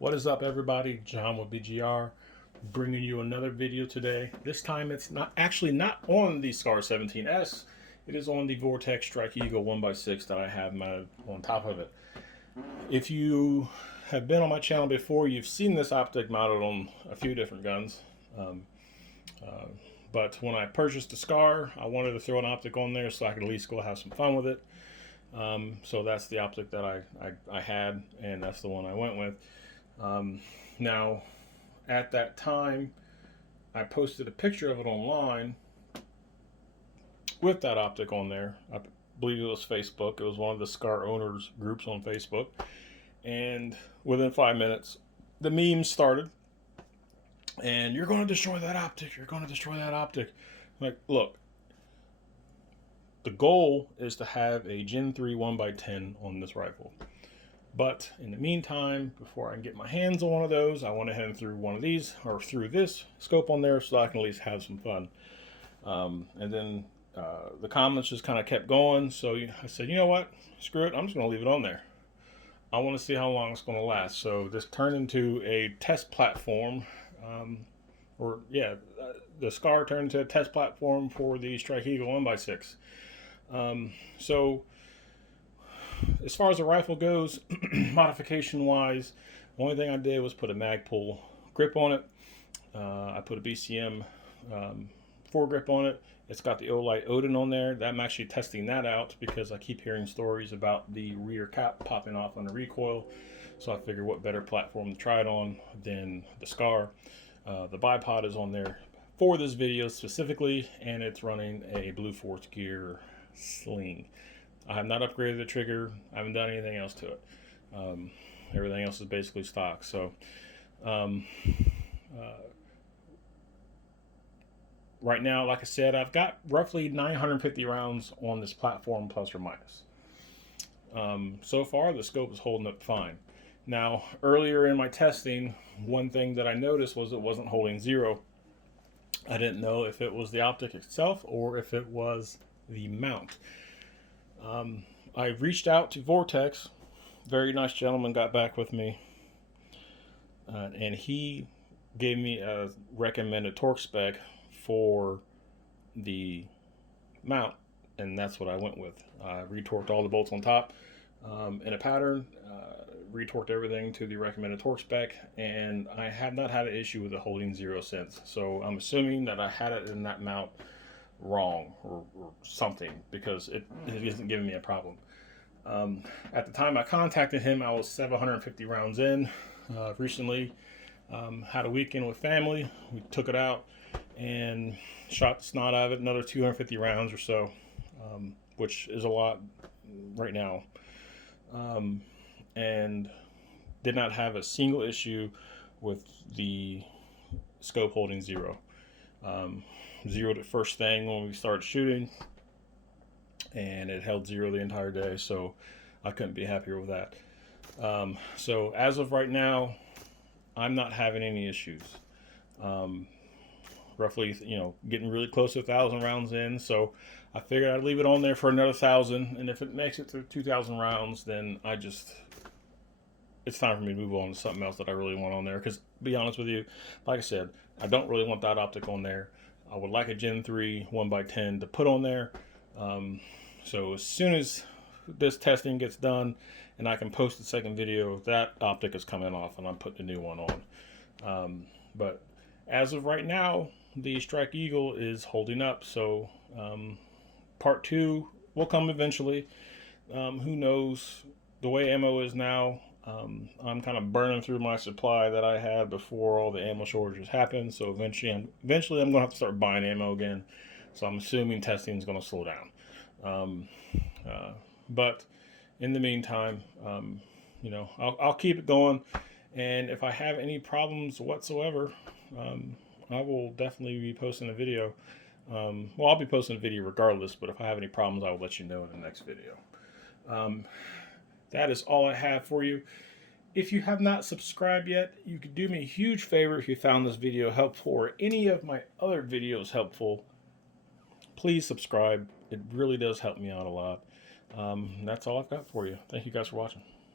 What is up, everybody? John with BGR, bringing you another video today. This time it's not on the Scar 17S. It is on the Vortex Strike Eagle 1x6 that I have mounted on top of it. If you have been on my channel before, you've seen this optic mounted on a few different guns. But when I purchased the Scar, I wanted to throw an optic on there so I could at least go have some fun with it. So that's the optic that I had, and that's the one I went with. Now, at that time, I posted a picture of it online with that optic on there. I believe it was Facebook. It was one of the Scar owners groups on Facebook. And within 5 minutes, the memes started. And you're going to destroy that optic. You're going to destroy that optic. Like, look, the goal is to have a Gen 3 1x10 on this rifle. But in the meantime, before I can get my hands on one of those, I went ahead and threw one of these, or threw this scope on there so I can at least have some fun. And then the comments just kind of kept going. So I said, you know what? Screw it. I'm just going to leave it on there. I want to see how long it's going to last. So this turned into a test platform. The Scar turned into a test platform for the Strike Eagle 1x6. So as far as the rifle goes, modification wise, the only thing I did was put a Magpul grip on it. I put a BCM foregrip on it. It's got the Olight Odin on there. I'm actually testing that out because I keep hearing stories about the rear cap popping off on the recoil. So I figured what better platform to try it on than the Scar. The bipod is on there for this video specifically, and it's running a Blue Force Gear sling. I have not upgraded the trigger. I haven't done anything else to it. Everything else is basically stock. So right now, like I said, I've got roughly 950 rounds on this platform, plus or minus. So far, the scope is holding up fine. Now, earlier in my testing, one thing that I noticed was it wasn't holding zero. I didn't know if it was the optic itself or if it was the mount. I reached out to Vortex. Very nice gentleman got back with me, and he gave me a recommended torque spec for the mount, and that's what I went with. I retorqued all the bolts on top in a pattern, retorqued everything to the recommended torque spec, and I have not had an issue with it holding zero since. So I'm assuming that I had it in that mount wrong or something, because it isn't giving me a problem. At the time I contacted him, I was 750 rounds in. Recently had a weekend with family. We took it out and shot the snot out of it, another 250 rounds or so, which is a lot right now, and did not have a single issue with the scope holding zero. Zeroed it first thing when we started shooting, and it held zero the entire day, so I couldn't be happier with that. So as of right now, I'm not having any issues. Roughly, getting really close to 1,000 rounds in, so I figured I'd leave it on there for another 1,000, and if it makes it to 2,000 rounds, then it's time for me to move on to something else that I really want on there. Because, to be honest with you, like I said, I don't really want that optic on there. I would like a Gen 3 1x10 to put on there. So as soon as this testing gets done and I can post the second video, that optic is coming off and I'm putting a new one on. But as of right now, the Strike Eagle is holding up. So part 2 will come eventually. Who knows? The way ammo is now, I'm kind of burning through my supply that I had before all the ammo shortages happened. So eventually I'm going to have to start buying ammo again. So I'm assuming testing is going to slow down. But in the meantime, I'll keep it going. And if I have any problems whatsoever, I will definitely be posting a video. Well, I'll be posting a video regardless, but if I have any problems, I will let you know in the next video. That is all I have for you. If you have not subscribed yet, you could do me a huge favor if you found this video helpful or any of my other videos helpful. Please subscribe. It really does help me out a lot. That's all I've got for you. Thank you guys for watching.